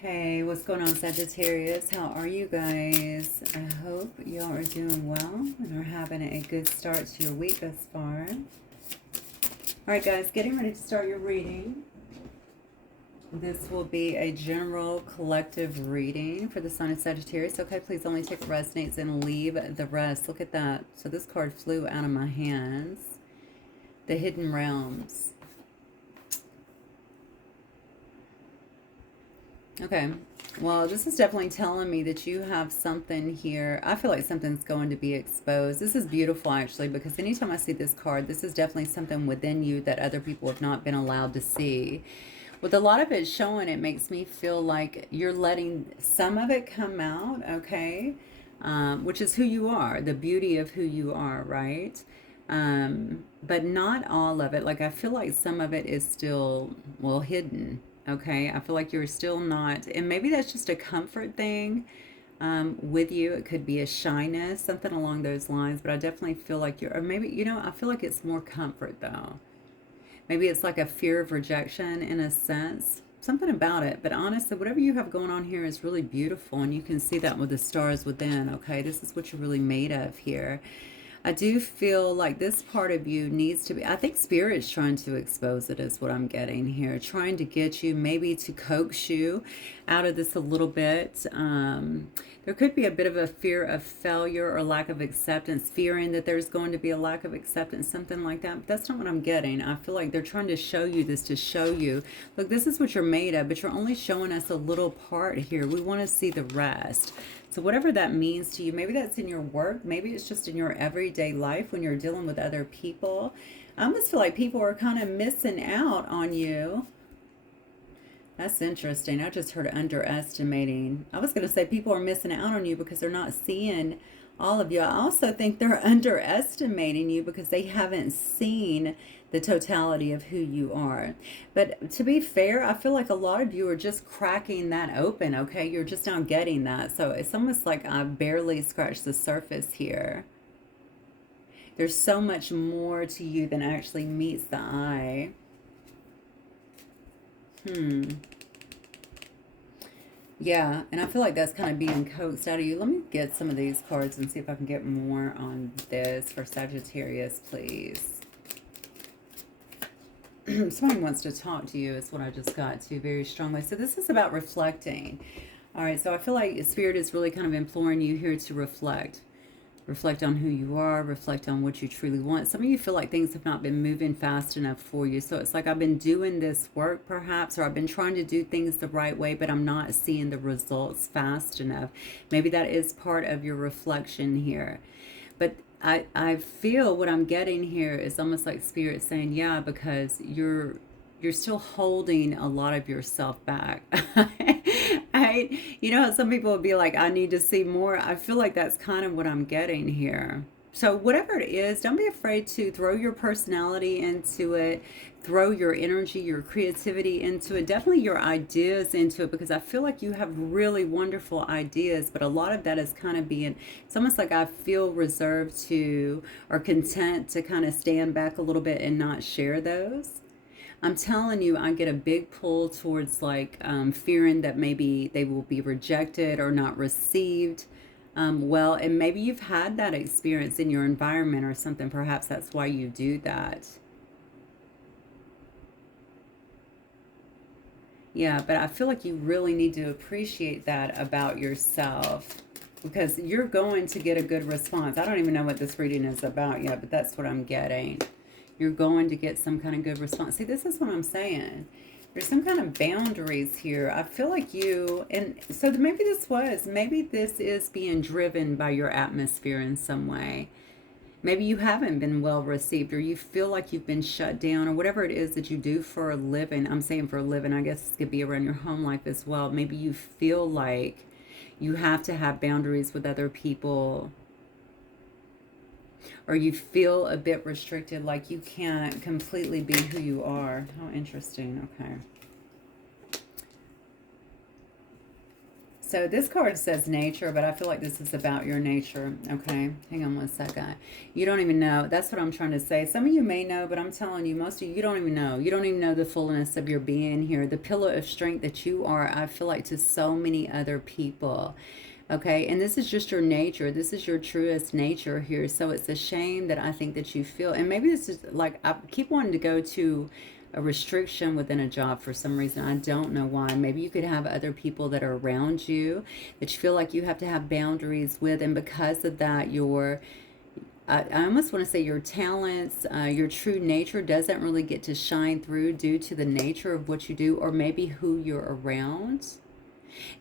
Hey, what's going on, Sagittarius? How are you guys? I hope y'all are doing well and are having a good start to your week thus far. All right, guys, getting ready to start your reading. This will be a general collective reading for the sign of Sagittarius. Okay, please only take what resonates and leave the rest. Look at that. So this card flew out of my hands. The Hidden Realms. Okay. Well, this is definitely telling me that you have something here. I feel like something's going to be exposed. This is beautiful, actually, because anytime I see this card, this is definitely something within you that other people have not been allowed to see. With a lot of it showing, it makes me feel like you're letting some of it come out, okay? Which is who you are, the beauty of who you are, right? But not all of it. Like, I feel like some of it is still, well, hidden. Okay, I feel like you're still not, and maybe that's just a comfort thing with you. It could be a shyness, something along those lines, but I definitely feel like you're, or maybe, I feel like it's more comfort though. Maybe it's like a fear of rejection in a sense, something about it. But honestly, whatever you have going on here is really beautiful, and you can see that with the stars within. Okay, this is what you're really made of here. I do feel like this part of you needs to be, I think Spirit's trying to expose it, is what I'm getting here. Trying to get you, maybe to coax you out of this a little bit. There could be a bit of a fear of failure or lack of acceptance, fearing that there's going to be a lack of acceptance, something like that. But that's not what I'm getting. I feel like they're trying to show you this, to show you, look, this is what you're made of, but you're only showing us a little part here. We want to see the rest. So whatever that means to you, maybe that's in your work, maybe it's just in your everyday life when you're dealing with other people. I almost feel like people are kind of missing out on you. That's interesting. I just heard underestimating. I was going to say people are missing out on you because they're not seeing all of you. I also think they're underestimating you because they haven't seen the totality of who you are. But to be fair, I feel like a lot of you are just cracking that open, okay? You're just now getting that. So it's almost like I barely scratched the surface here. There's so much more to you than actually meets the eye. Yeah, and I feel like that's kind of being coaxed out of you. Let me get some of these cards and see if I can get more on this for Sagittarius, please. Somebody wants to talk to you is what I just got to very strongly. So this is about reflecting. All right, so I feel like Spirit is really kind of imploring you here to reflect. Reflect on who you are, reflect on what you truly want. Some of you feel like things have not been moving fast enough for you. So it's like I've been doing this work perhaps, or I've been trying to do things the right way, but I'm not seeing the results fast enough. Maybe that is part of your reflection here. But I feel what I'm getting here is almost like Spirit saying, yeah, because you're still holding a lot of yourself back. You know how some people would be like, I need to see more. I feel like that's kind of what I'm getting here. So whatever it is, don't be afraid to throw your personality into it, throw your energy, your creativity into it, definitely your ideas into it, because I feel like you have really wonderful ideas, but a lot of that is kind of being, it's almost like I feel reserved to, or content to kind of stand back a little bit and not share those. I'm telling you, I get a big pull towards like fearing that maybe they will be rejected or not received well. And maybe you've had that experience in your environment or something. Perhaps that's why you do that. Yeah, but I feel like you really need to appreciate that about yourself because you're going to get a good response. I don't even know what this reading is about yet, but that's what I'm getting. You're going to get some kind of good response. See, this is what I'm saying. There's some kind of boundaries here. I feel like you, and so maybe this is being driven by your atmosphere in some way. Maybe you haven't been well received, or you feel like you've been shut down, or whatever it is that you do for a living. I'm saying for a living, I guess this could be around your home life as well. Maybe you feel like you have to have boundaries with other people, or you feel a bit restricted, like you can't completely be who you are. How interesting. Okay. So this card says nature, but I feel like this is about your nature. Okay, hang on one second. You don't even know. That's what I'm trying to say. Some of you may know, but I'm telling you, most of you don't even know. You don't even know the fullness of your being here. The pillar of strength that you are, I feel like, to so many other people. Okay, and this is just your nature. This is your truest nature here. So it's a shame that I think that you feel, and maybe this is like, I keep wanting to go to a restriction within a job for some reason. I don't know why. Maybe you could have other people that are around you that you feel like you have to have boundaries with, and because of that, I almost want to say your talents, your true nature doesn't really get to shine through due to the nature of what you do, or maybe who you're around.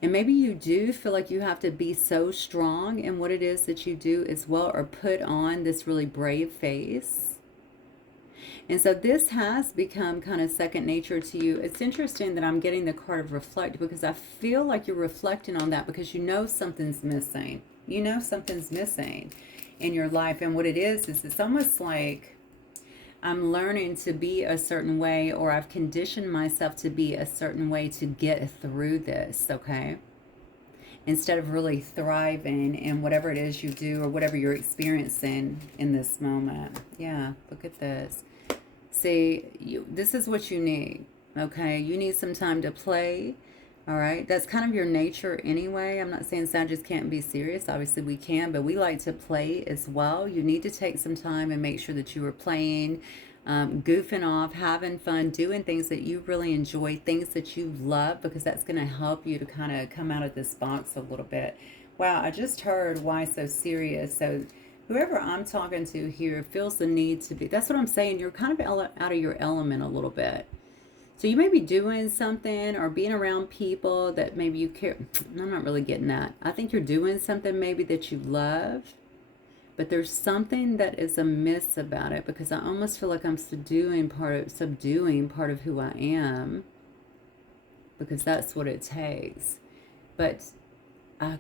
And maybe you do feel like you have to be so strong in what it is that you do as well, or put on this really brave face. And so this has become kind of second nature to you. It's interesting that I'm getting the card of reflect, because I feel like you're reflecting on that because you know something's missing. You know something's missing in your life. And what it is it's almost like I'm learning to be a certain way, or I've conditioned myself to be a certain way to get through this, okay? Instead of really thriving in whatever it is you do or whatever you're experiencing in this moment. Yeah, look at this. See, this is what you need, okay? You need some time to play, all right? That's kind of your nature anyway. I'm not saying Sagittarius can't be serious. Obviously, we can, but we like to play as well. You need to take some time and make sure that you are playing, goofing off, having fun, doing things that you really enjoy, things that you love, because that's going to help you to kind of come out of this box a little bit. Wow, I just heard why so serious. So whoever I'm talking to here feels the need to be, that's what I'm saying. You're kind of out of your element a little bit. So you may be doing something or being around people that maybe you care. I'm not really getting that. I think you're doing something maybe that you love, but there's something that is amiss about it, because I almost feel like I'm subduing part of who I am, because that's what it takes. But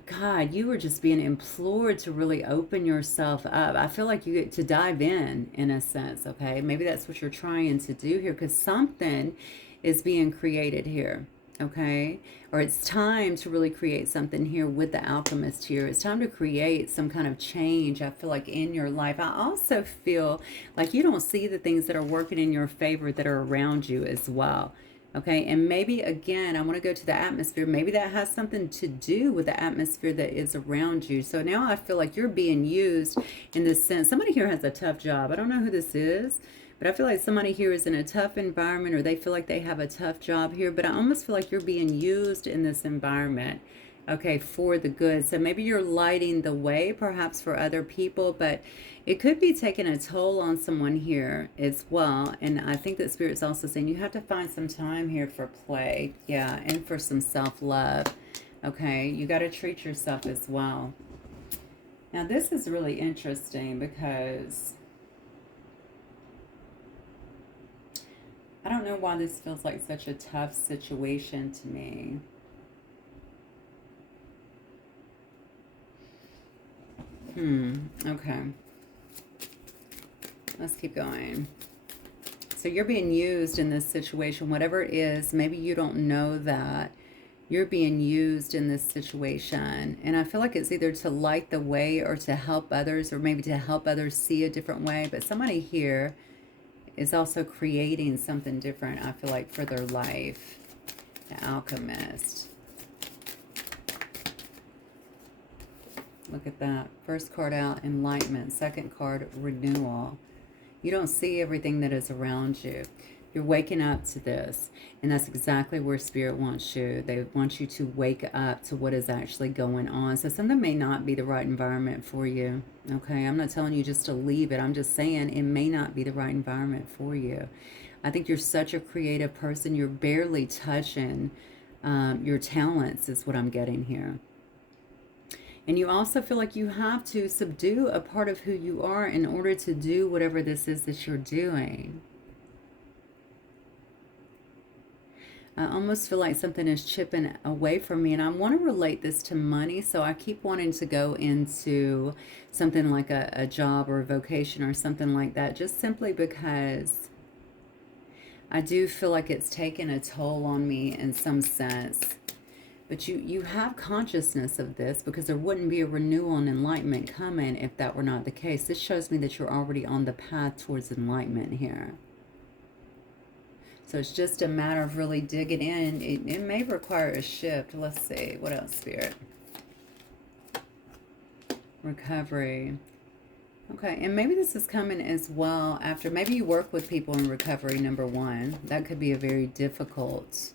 God, you were just being implored to really open yourself up. I feel like you get to dive in a sense, okay? Maybe that's what you're trying to do here, because something is being created here, okay? Or it's time to really create something here with the alchemist here. It's time to create some kind of change, I feel like, in your life. I also feel like you don't see the things that are working in your favor that are around you as well. Okay, and maybe again, I want to go to the atmosphere. Maybe that has something to do with the atmosphere that is around you. So now I feel like you're being used in this sense. Somebody here has a tough job. I don't know who this is, but I feel like somebody here is in a tough environment, or they feel like they have a tough job here. But I almost feel like you're being used in this environment, okay, for the good. So maybe you're lighting the way perhaps for other people, but it could be taking a toll on someone here as well. And I think that Spirit's also saying you have to find some time here for play, yeah, and for some self-love, okay? You got to treat yourself as well. Now this is really interesting, because I don't know why this feels like such a tough situation to me. Okay. Let's keep going. So you're being used in this situation, whatever it is. Maybe you don't know that. You're being used in this situation. And I feel like it's either to light the way or to help others, or maybe to help others see a different way. But somebody here is also creating something different, I feel like, for their life. The Alchemist. Look at that. First card out, Enlightenment. Second card, Renewal. You don't see everything that is around you. You're waking up to this. And that's exactly where Spirit wants you. They want you to wake up to what is actually going on. So something may not be the right environment for you. Okay, I'm not telling you just to leave it. I'm just saying it may not be the right environment for you. I think you're such a creative person. You're barely touching your talents is what I'm getting here. And you also feel like you have to subdue a part of who you are in order to do whatever this is that you're doing. I almost feel like something is chipping away from me, and I want to relate this to money, so I keep wanting to go into something like a job or a vocation or something like that, just simply because I do feel like it's taken a toll on me in some sense. But you have consciousness of this, because there wouldn't be a renewal and enlightenment coming if that were not the case. This shows me that you're already on the path towards enlightenment here. So it's just a matter of really digging in. It may require a shift. Let's see. What else, Spirit? Recovery. Okay, and maybe this is coming as well after, maybe you work with people in recovery, number one. That could be a very difficult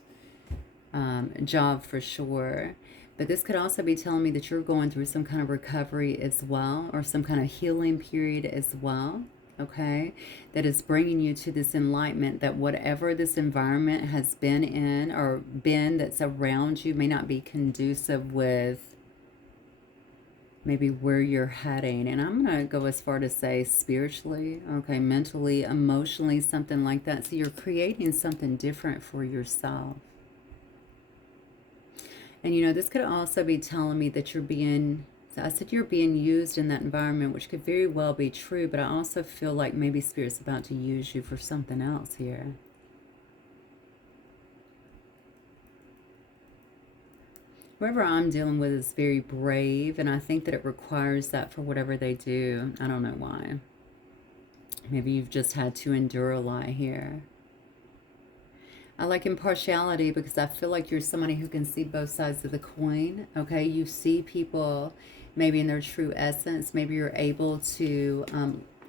job for sure. But this could also be telling me that you're going through some kind of recovery as well, or some kind of healing period as well, okay? That is bringing you to this enlightenment, that whatever this environment has been in or been that's around you may not be conducive with maybe where you're heading. And I'm going to go as far to say spiritually, okay, mentally, emotionally, something like that. So you're creating something different for yourself. And you know, this could also be telling me that you're being, so I said you're being used in that environment, which could very well be true, but I also feel like maybe Spirit's about to use you for something else here. Whoever I'm dealing with is very brave, and I think that it requires that for whatever they do. I don't know why. Maybe you've just had to endure a lot here. I like impartiality because I feel like you're somebody who can see both sides of the coin, okay? You see people maybe in their true essence. Maybe you're able to,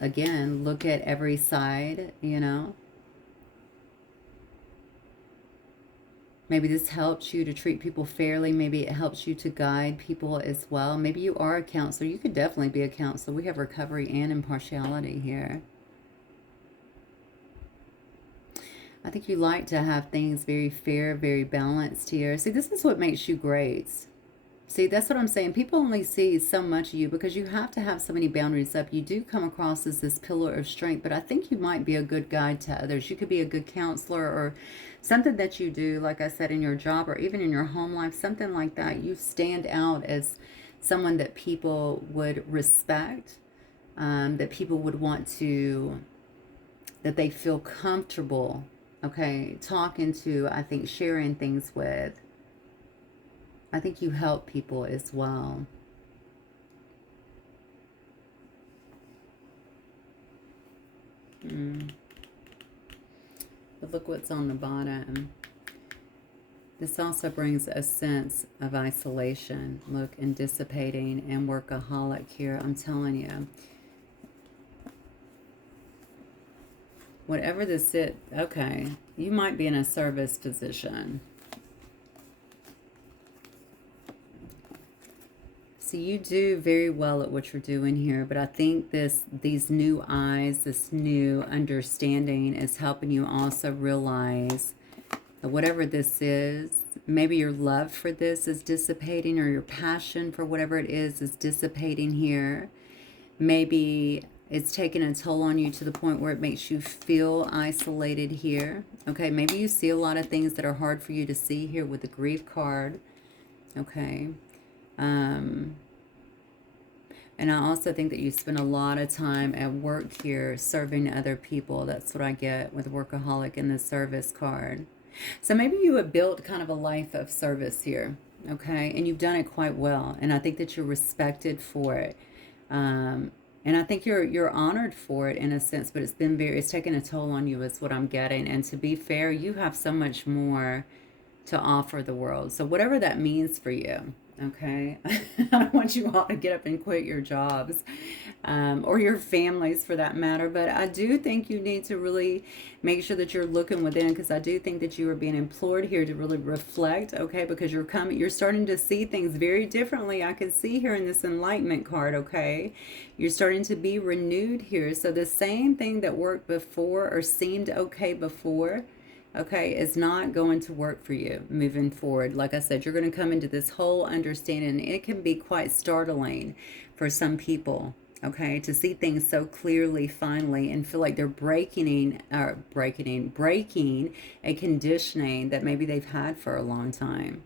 again, look at every side, you know? Maybe this helps you to treat people fairly. Maybe it helps you to guide people as well. Maybe you are a counselor. You could definitely be a counselor. We have recovery and impartiality here. I think you like to have things very fair, very balanced here. See, this is what makes you great. See, that's what I'm saying. People only see so much of you because you have to have so many boundaries up. You do come across as this pillar of strength, but I think you might be a good guide to others. You could be a good counselor, or something that you do, like I said, in your job or even in your home life, something like that. You stand out as someone that people would respect, that people would want to, that they feel comfortable, okay, talking to, I think, sharing things with. I think you help people as well. But look what's on the bottom. This also brings a sense of isolation. Look, and dissipating and workaholic here. I'm telling you. Whatever this is, okay, you might be in a service position. So you do very well at what you're doing here, but I think these new eyes, this new understanding is helping you also realize that whatever this is, maybe your love for this is dissipating, or your passion for whatever it is dissipating here. Maybe it's taking a toll on you to the point where it makes you feel isolated here. Okay, maybe you see a lot of things that are hard for you to see here with the grief card. Okay. And I also think that you spend a lot of time at work here serving other people. That's what I get with workaholic in the service card. So maybe you have built kind of a life of service here, okay? And you've done it quite well. And I think that you're respected for it. And I think you're honored for it in a sense, but it's taken a toll on you is what I'm getting. And to be fair, you have so much more to offer the world. So whatever that means for you, okay? I don't want you all to get up and quit your jobs, or your families for that matter. But I do think you need to really make sure that you're looking within, because I do think that you are being implored here to really reflect, okay? Because you're starting to see things very differently. I can see here in this enlightenment card, okay? You're starting to be renewed here. So the same thing that worked before or seemed okay before, okay, is not going to work for you moving forward. Like I said, you're going to come into this whole understanding. It can be quite startling for some people, okay, to see things so clearly finally and feel like they're breaking a conditioning that maybe they've had for a long time.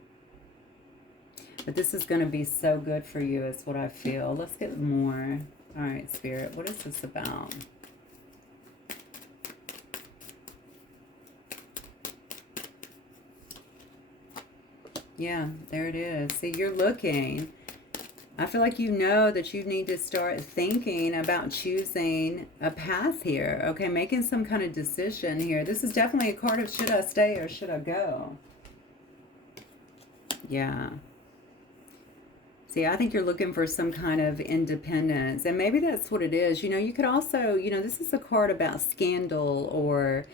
But this is going to be so good for you is what I feel. Let's get more. All right, Spirit, what is this about? Yeah, there it is. See, you're looking. I feel like you know that you need to start thinking about choosing a path here. Okay, making some kind of decision here. This is definitely a card of should I stay or should I go? Yeah. See, I think you're looking for some kind of independence, and maybe that's what it is. You know, you could also, you know, this is a card about scandal or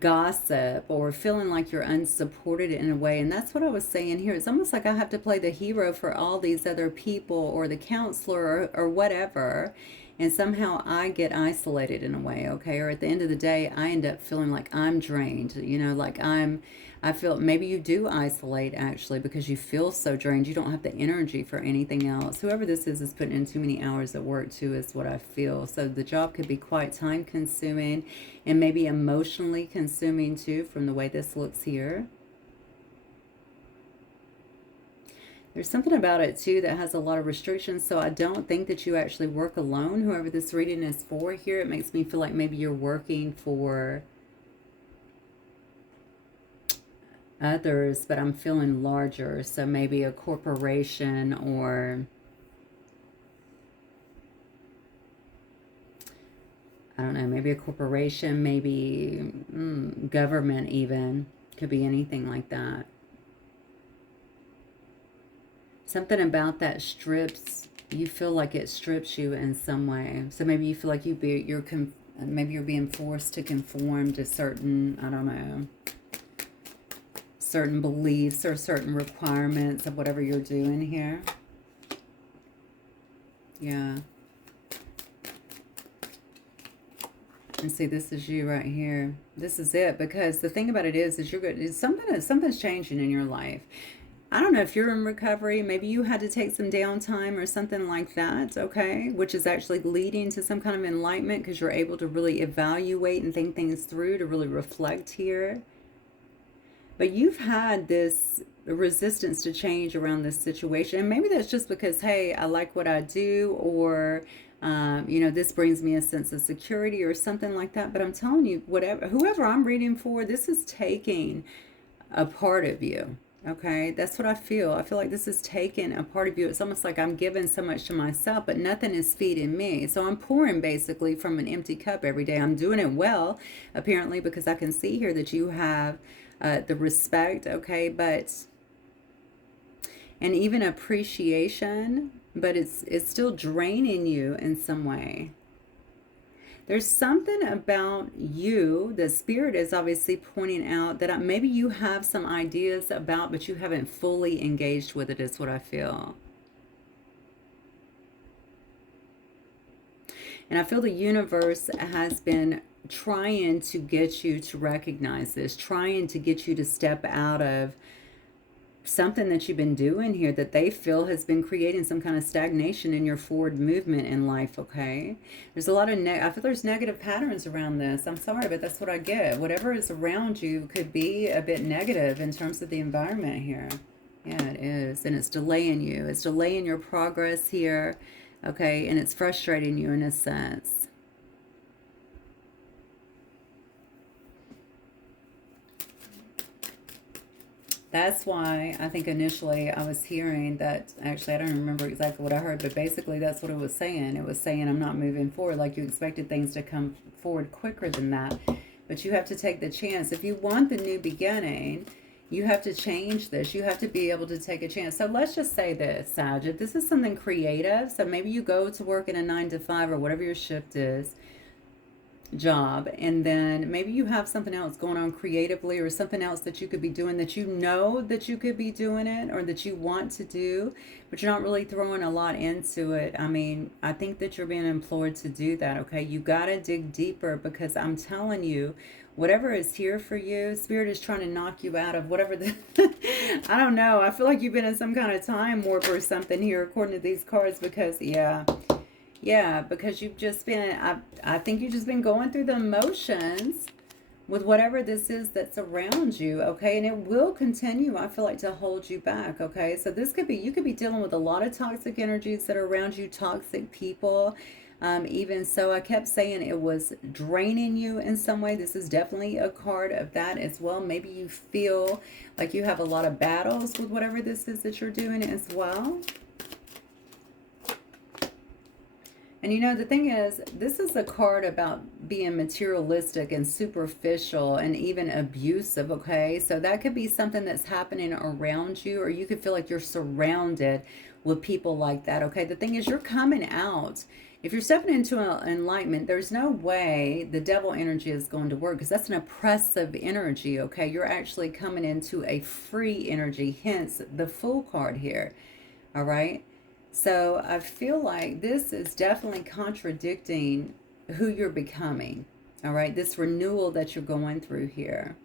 gossip or feeling like you're unsupported in a way. And that's what I was saying here. It's almost like I have to play the hero for all these other people or the counselor or whatever. And somehow I get isolated in a way, okay? Or at the end of the day, I end up feeling like I'm drained, you know, like I feel maybe you do isolate actually because you feel so drained. You don't have the energy for anything else. Whoever this is putting in too many hours at work too, is what I feel. So the job could be quite time consuming and maybe emotionally consuming too from the way this looks here. There's something about it too that has a lot of restrictions. So I don't think that you actually work alone. Whoever this reading is for here, it makes me feel like maybe you're working for others, but I'm feeling larger. So maybe a corporation or I don't know, maybe a corporation, maybe government even. Could be anything like that. Something about that strips, you feel like it strips you in some way. So maybe you feel like maybe you're being forced to conform to certain, I don't know, certain beliefs or certain requirements of whatever you're doing here. Yeah. And see, this is you right here. This is it, because the thing about it is you're good. Something's changing in your life. I don't know if you're in recovery. Maybe you had to take some downtime or something like that, okay? Which is actually leading to some kind of enlightenment because you're able to really evaluate and think things through, to really reflect here. But you've had this resistance to change around this situation. And maybe that's just because, hey, I like what I do, or, you know, this brings me a sense of security or something like that. But I'm telling you, whoever I'm reading for, this is taking a part of you. Okay, that's what I feel. I feel like this is taking a part of you. It's almost like I'm giving so much to myself, but nothing is feeding me. So I'm pouring basically from an empty cup every day. I'm doing it well, apparently, because I can see here that you have the respect, okay, but and even appreciation, but it's still draining you in some way. There's something about you, the spirit is obviously pointing out that maybe you have some ideas about, but you haven't fully engaged with it, is what I feel. And I feel the universe has been trying to get you to recognize this, trying to get you to step out of something that you've been doing here that they feel has been creating some kind of stagnation in your forward movement in life, okay? There's a lot of, I feel there's negative patterns around this. I'm sorry, but that's what I get. Whatever is around you could be a bit negative in terms of the environment here. Yeah, it is. And it's delaying you. It's delaying your progress here, okay? And it's frustrating you in a sense. That's why I think initially I was hearing that, actually I don't remember exactly what I heard, but basically that's what it was saying. It was saying I'm not moving forward, like you expected things to come forward quicker than that. But you have to take the chance. If you want the new beginning, you have to change this. You have to be able to take a chance. So let's just say this, Sag, if this is something creative, so maybe you go to work in a 9 to 5 or whatever your shift is, job, and then maybe you have something else going on creatively or something else that you could be doing, that you know that you could be doing it or that you want to do, but you're not really throwing a lot into it. I mean, I think that you're being implored to do that, okay? You got to dig deeper, because I'm telling you, whatever is here for you, spirit is trying to knock you out of whatever the I don't know, I feel like you've been in some kind of time warp or something here according to these cards, because yeah, because you've just been, I think you've just been going through the emotions with whatever this is that's around you, okay? And it will continue, I feel like, to hold you back, okay? So this could be, you could be dealing with a lot of toxic energies that are around you, toxic people. Even so, I kept saying it was draining you in some way. This is definitely a card of that as well. Maybe you feel like you have a lot of battles with whatever this is that you're doing as well. And you know, the thing is, this is a card about being materialistic and superficial and even abusive, okay? So that could be something that's happening around you, or you could feel like you're surrounded with people like that, okay? The thing is, you're coming out. If you're stepping into enlightenment, there's no way the devil energy is going to work, because that's an oppressive energy, okay? You're actually coming into a free energy, hence the Fool card here, all right? So I feel like this is definitely contradicting who you're becoming. All right, this renewal that you're going through here.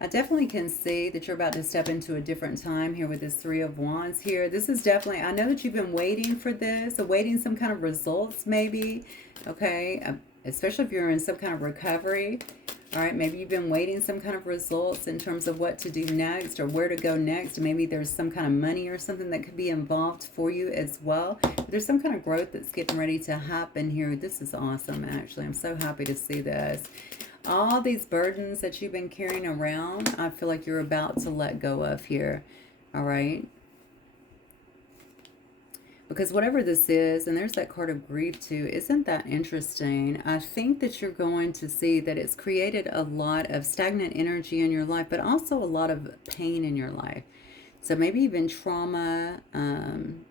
I definitely can see that you're about to step into a different time here with this Three of Wands here. This is definitely, I know that you've been waiting for this, awaiting some kind of results maybe, okay? Especially if you're in some kind of recovery. All right, maybe you've been waiting some kind of results in terms of what to do next or where to go next. Maybe there's some kind of money or something that could be involved for you as well. But there's some kind of growth that's getting ready to happen here. This is awesome, actually. I'm so happy to see this. All these burdens that you've been carrying around, I feel like you're about to let go of here. All right. Because whatever this is, and there's that card of grief too, isn't that interesting? I think that you're going to see that it's created a lot of stagnant energy in your life, but also a lot of pain in your life. So maybe even trauma,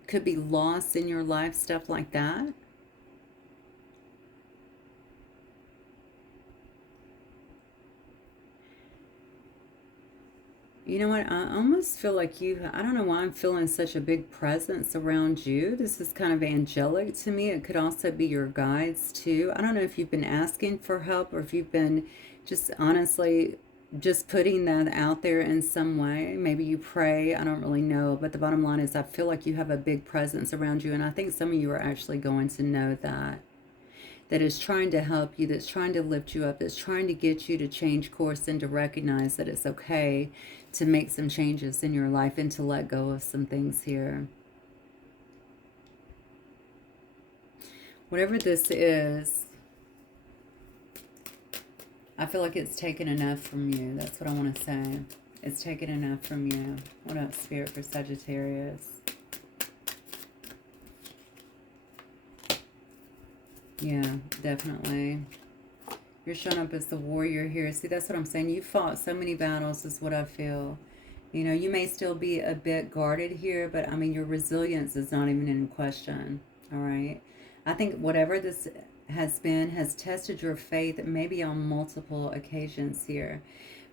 could be loss in your life, stuff like that. You know what? I almost feel like I don't know why I'm feeling such a big presence around you. This is kind of angelic to me. It could also be your guides too. I don't know if you've been asking for help or if you've been just honestly just putting that out there in some way. Maybe you pray. I don't really know. But the bottom line is I feel like you have a big presence around you. And I think some of you are actually going to know that. That is trying to help you, that's trying to lift you up, that's trying to get you to change course and to recognize that it's okay to make some changes in your life and to let go of some things here. Whatever this is, I feel like it's taken enough from you. That's what I want to say. It's taken enough from you. What else, Spirit, for Sagittarius? Yeah, definitely. You're showing up as the warrior here. See, that's what I'm saying. You fought so many battles is what I feel. You know, you may still be a bit guarded here, but I mean, your resilience is not even in question. All right. I think whatever this has been has tested your faith maybe on multiple occasions here.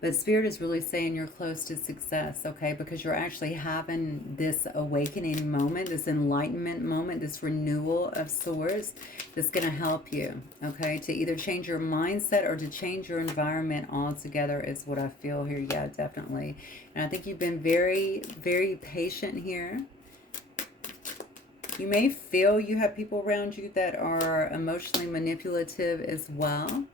But Spirit is really saying you're close to success, okay? Because you're actually having this awakening moment, this enlightenment moment, this renewal of sorts that's going to help you, okay? To either change your mindset or to change your environment altogether is what I feel here. Yeah, definitely. And I think you've been very, very patient here. You may feel you have people around you that are emotionally manipulative as well.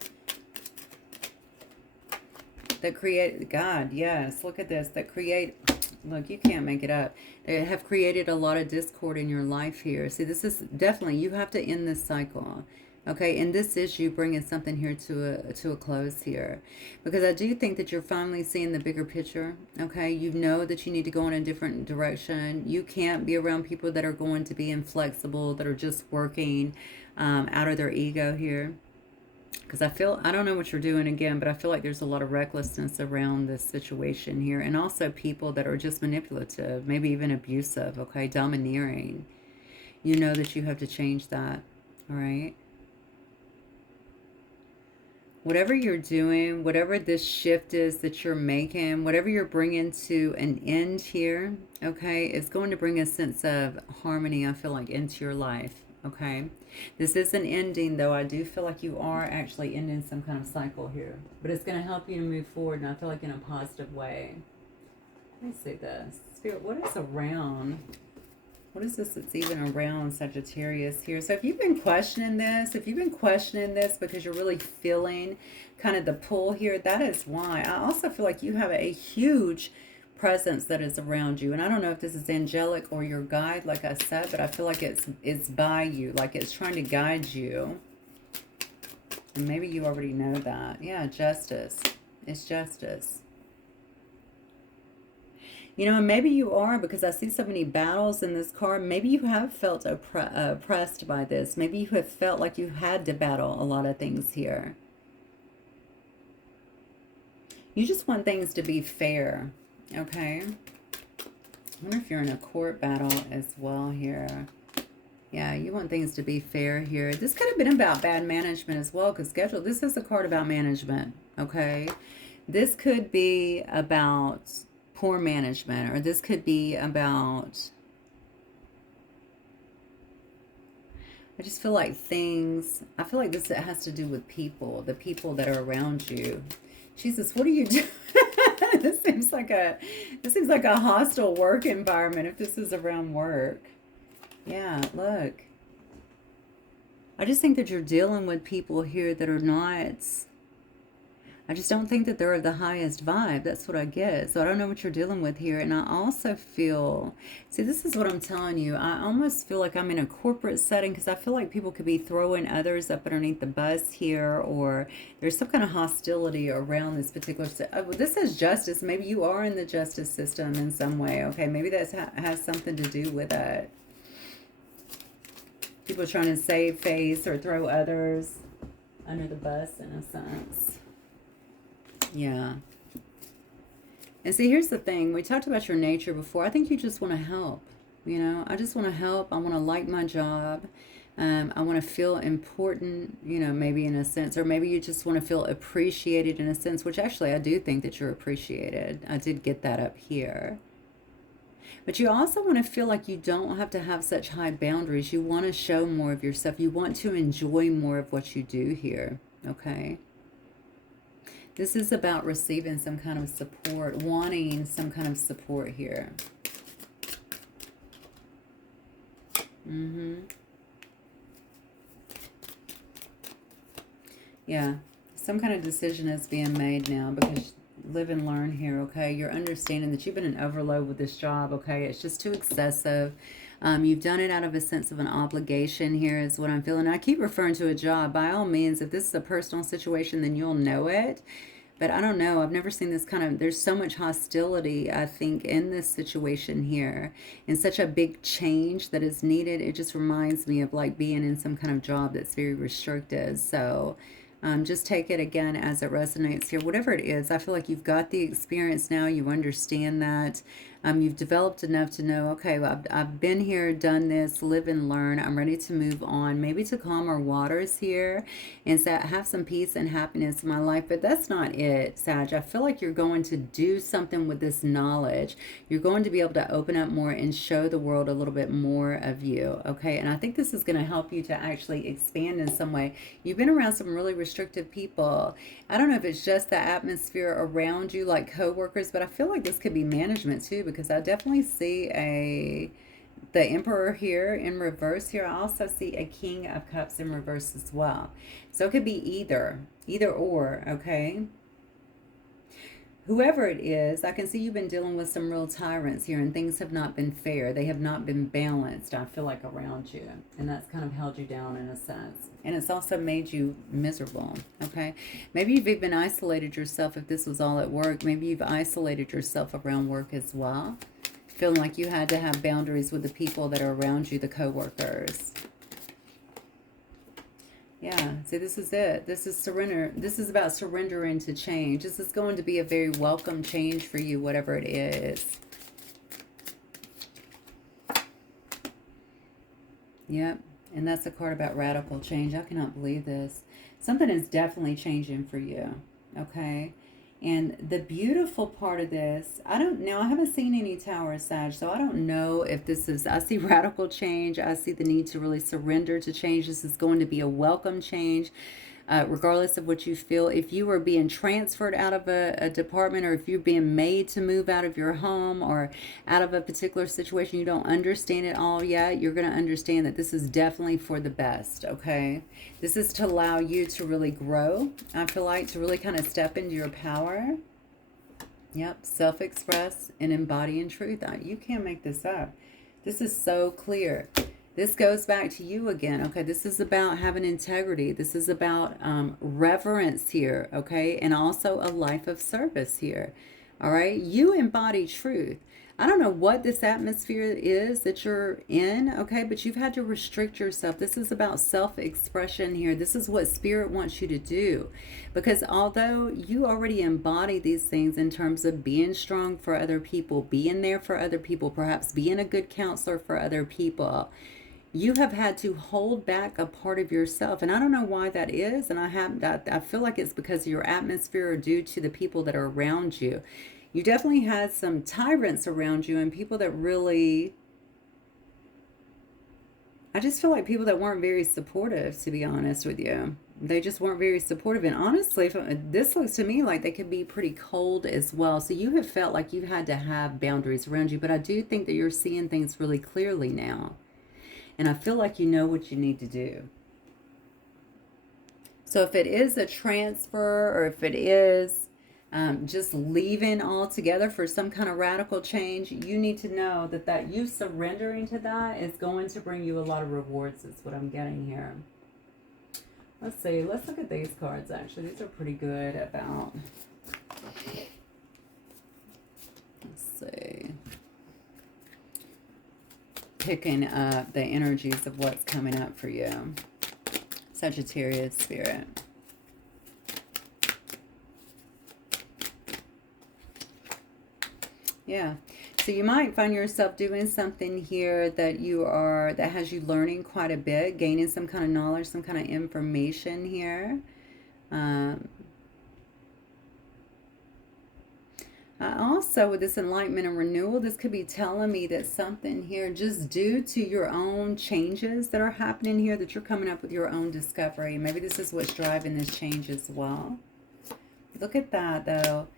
That create, God, yes, look at this. That create, look, you can't make it up. They have created a lot of discord in your life here. See, this is definitely, you have to end this cycle. Okay, and this is you bringing something here to a close here. Because I do think that you're finally seeing the bigger picture. Okay, you know that you need to go in a different direction. You can't be around people that are going to be inflexible, that are just working out of their ego here. Because I don't know what you're doing again, but I feel like there's a lot of recklessness around this situation here. And also people that are just manipulative, maybe even abusive, okay, domineering. You know that you have to change that, all right? Whatever you're doing, whatever this shift is that you're making, whatever you're bringing to an end here, okay, it's going to bring a sense of harmony, I feel like, into your life, okay? This isn't ending, though. I do feel like you are actually ending some kind of cycle here. But it's going to help you to move forward, and I feel like in a positive way. Let me see this. Spirit, what is around? What is this that's even around Sagittarius here? So if you've been questioning this, because you're really feeling kind of the pull here, that is why. I also feel like you have a huge presence that is around you. And I don't know if this is angelic or your guide, like I said, but I feel like it's by you, like it's trying to guide you. And maybe you already know that. Yeah, justice. It's justice. You know, and maybe you are, because I see so many battles in this card. Maybe you have felt oppressed by this. Maybe you have felt like you had to battle a lot of things here. You just want things to be fair, okay? I wonder if you're in a court battle as well here. Yeah, you want things to be fair here. This could have been about bad management as well, because schedule, this is a card about management, okay? This could be about poor management, or this could be about, I just feel like things, I feel like this has to do with people, the people that are around you. Jesus, what are you doing? This seems like a hostile work environment if this is around work. Yeah, look. I just think that you're dealing with people here that are not, I just don't think that they're of the highest vibe. That's what I get. So I don't know what you're dealing with here. And I also feel, see, this is what I'm telling you. I almost feel like I'm in a corporate setting, because I feel like people could be throwing others up underneath the bus here, or there's some kind of hostility around this particular, this is justice. Maybe you are in the justice system in some way. Okay, maybe that has something to do with it. People trying to save face or throw others under the bus in a sense. Yeah. And see, here's the thing. We talked about your nature before. I think you just want to help. You know, I just want to help. I want to like my job. I want to feel important, you know, maybe in a sense. Or maybe you just want to feel appreciated in a sense, which actually I do think that you're appreciated. I did get that up here. But you also want to feel like you don't have to have such high boundaries. You want to show more of yourself. You want to enjoy more of what you do here. Okay? This is about receiving some kind of support, wanting some kind of support here. Yeah, some kind of decision is being made now, because live and learn here, okay? You're understanding that you've been in overload with this job, okay? It's just too excessive. You've done it out of a sense of an obligation here is what I'm feeling. I keep referring to a job. By all means, if this is a personal situation, then you'll know it. But I don't know. I've never seen this kind of, there's so much hostility, I think, in this situation here. And such a big change that is needed. It just reminds me of like being in some kind of job that's very restricted. So just take it again as it resonates here. Whatever it is, I feel like you've got the experience now. You understand that. You've developed enough to know, okay, well, I've been here, done this, live and learn. I'm ready to move on, maybe to calmer waters here and have some peace and happiness in my life. But that's not it, Sag. I feel like you're going to do something with this knowledge. You're going to be able to open up more and show the world a little bit more of you, okay? And I think this is going to help you to actually expand in some way. You've been around some really restrictive people. I don't know if it's just the atmosphere around you, like coworkers, but I feel like this could be management too, because I definitely see the Emperor here in reverse here. I also see a King of Cups in reverse as well. So it could be either or, okay? Whoever it is, I can see you've been dealing with some real tyrants here, and things have not been fair. They have not been balanced, I feel like, around you. And that's kind of held you down in a sense. And it's also made you miserable, okay? Maybe you've even isolated yourself if this was all at work. Maybe you've isolated yourself around work as well, feeling like you had to have boundaries with the people that are around you, the co-workers. Yeah, see, this is it. This is surrender. This is about surrendering to change. This is going to be a very welcome change for you, whatever it is. Yep, and that's a card about radical change. I cannot believe this. Something is definitely changing for you, okay? And the beautiful part of this, I haven't seen any Tower Sag, so I don't know if this is, I see radical change. I see the need to really surrender to change. This is going to be a welcome change, regardless of what you feel. If you are being transferred out of a department, or if you're being made to move out of your home or out of a particular situation, you don't understand it all yet, you're going to understand that this is definitely for the best, okay? This is to allow you to really grow, I feel like, to really kind of step into your power. Yep, self-express and embody in truth. You can't make this up. This is so clear. This goes back to you again, okay? This is about having integrity. This is about reverence here, okay? And also a life of service here, all right? You embody truth. I don't know what this atmosphere is that you're in, okay? But you've had to restrict yourself. This is about self-expression here. This is what Spirit wants you to do. Because although you already embody these things in terms of being strong for other people, being there for other people, perhaps being a good counselor for other people, you have had to hold back a part of yourself. And I don't know why that is. And I feel like it's because of your atmosphere or due to the people that are around you. You definitely had some tyrants around you and people that really, I just feel like people that weren't very supportive, to be honest with you. They just weren't very supportive. And honestly, this looks to me like they could be pretty cold as well. So you have felt like you had to have boundaries around you. But I do think that you're seeing things really clearly now. And I feel like you know what you need to do. So if it is a transfer or if it is just leaving altogether for some kind of radical change, you need to know that you surrendering to that is going to bring you a lot of rewards. Is what I'm getting here. Let's see. Let's look at these cards, actually. These are pretty good about... Let's see. Picking up the energies of what's coming up for you. Sagittarius spirit. Yeah. So you might find yourself doing something here that has you learning quite a bit, gaining some kind of knowledge, some kind of information here. Also, with this enlightenment and renewal, this could be telling me that something here, just due to your own changes that are happening here, that you're coming up with your own discovery. Maybe this is what's driving this change as well. Look at that, though.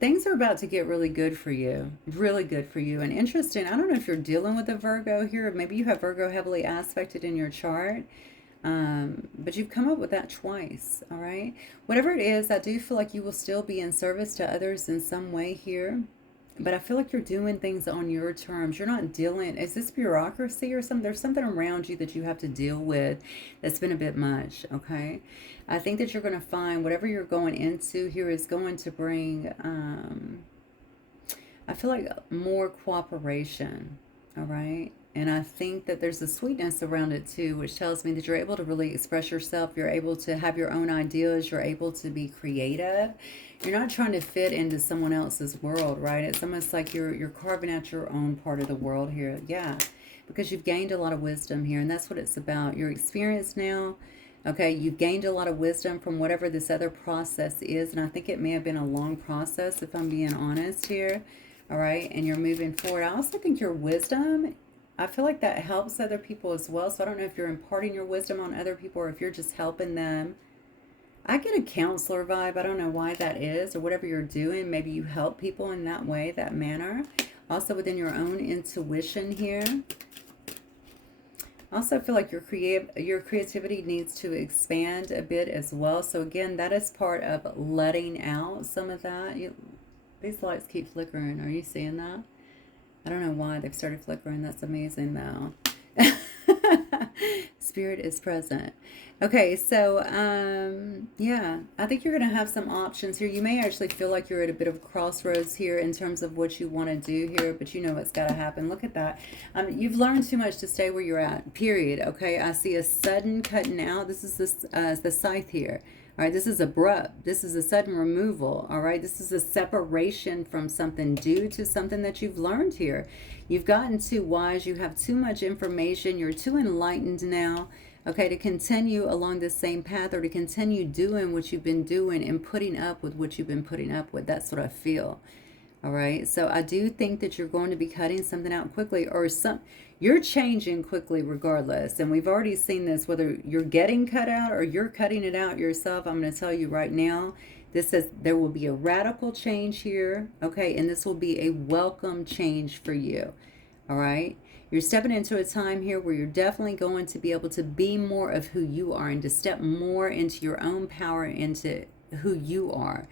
Things are about to get really good for you. Really good for you. And interesting, I don't know if you're dealing with a Virgo here. Maybe you have Virgo heavily aspected in your chart. But you've come up with that twice, all right? Whatever it is, I do feel like you will still be in service to others in some way here. But I feel like you're doing things on your terms. You're not dealing... Is this bureaucracy or something? There's something around you that you have to deal with that's been a bit much, okay? I think that you're going to find whatever you're going into here is going to bring... I feel like more cooperation, all right? And I think that there's a sweetness around it too, which tells me that you're able to really express yourself. You're able to have your own ideas. You're able to be creative. You're not trying to fit into someone else's world, right? It's almost like you're carving out your own part of the world here. Yeah, because you've gained a lot of wisdom here, and that's what it's about. Your experience now, okay, you've gained a lot of wisdom from whatever this other process is, and I think it may have been a long process, if I'm being honest here. All right, and you're moving forward. I also think your wisdom, I feel like that helps other people as well. So I don't know if you're imparting your wisdom on other people or if you're just helping them. I get a counselor vibe. I don't know why that is, or whatever you're doing. Maybe you help people in that way, that manner. Also within your own intuition here. Also feel like your creativity needs to expand a bit as well. So again, that is part of letting out some of that. These lights keep flickering. Are you seeing that? I don't know why they've started flickering. That's amazing, though. Spirit is present. Okay, so, yeah, I think you're going to have some options here. You may actually feel like you're at a bit of a crossroads here in terms of what you want to do here, but you know what's got to happen. Look at that. You've learned too much to stay where you're at, period. Okay, I see a sudden cutting out. This is the scythe here. All right, this is abrupt. This is a sudden removal. All right, this is a separation from something due to something that you've learned here. You've gotten too wise. You have too much information. You're too enlightened now, okay, to continue along this same path or to continue doing what you've been doing and putting up with what you've been putting up with. That's what I feel. All right, so I do think that you're going to be cutting something out quickly, or you're changing quickly regardless. And we've already seen this, whether you're getting cut out or you're cutting it out yourself. I'm going to tell you right now, there will be a radical change here, okay, and this will be a welcome change for you. All right, you're stepping into a time here where you're definitely going to be able to be more of who you are and to step more into your own power, into who you are.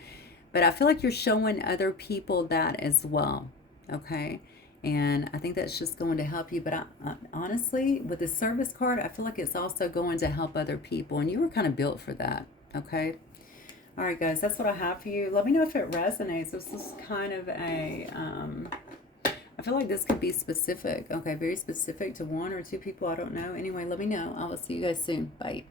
But I feel like you're showing other people that as well. Okay. And I think that's just going to help you. But honestly, with the service card, I feel like it's also going to help other people. And you were kind of built for that. Okay. All right, guys, that's what I have for you. Let me know if it resonates. This is kind of a, I feel like this could be specific. Okay, very specific to one or two people. I don't know. Anyway, let me know. I will see you guys soon. Bye.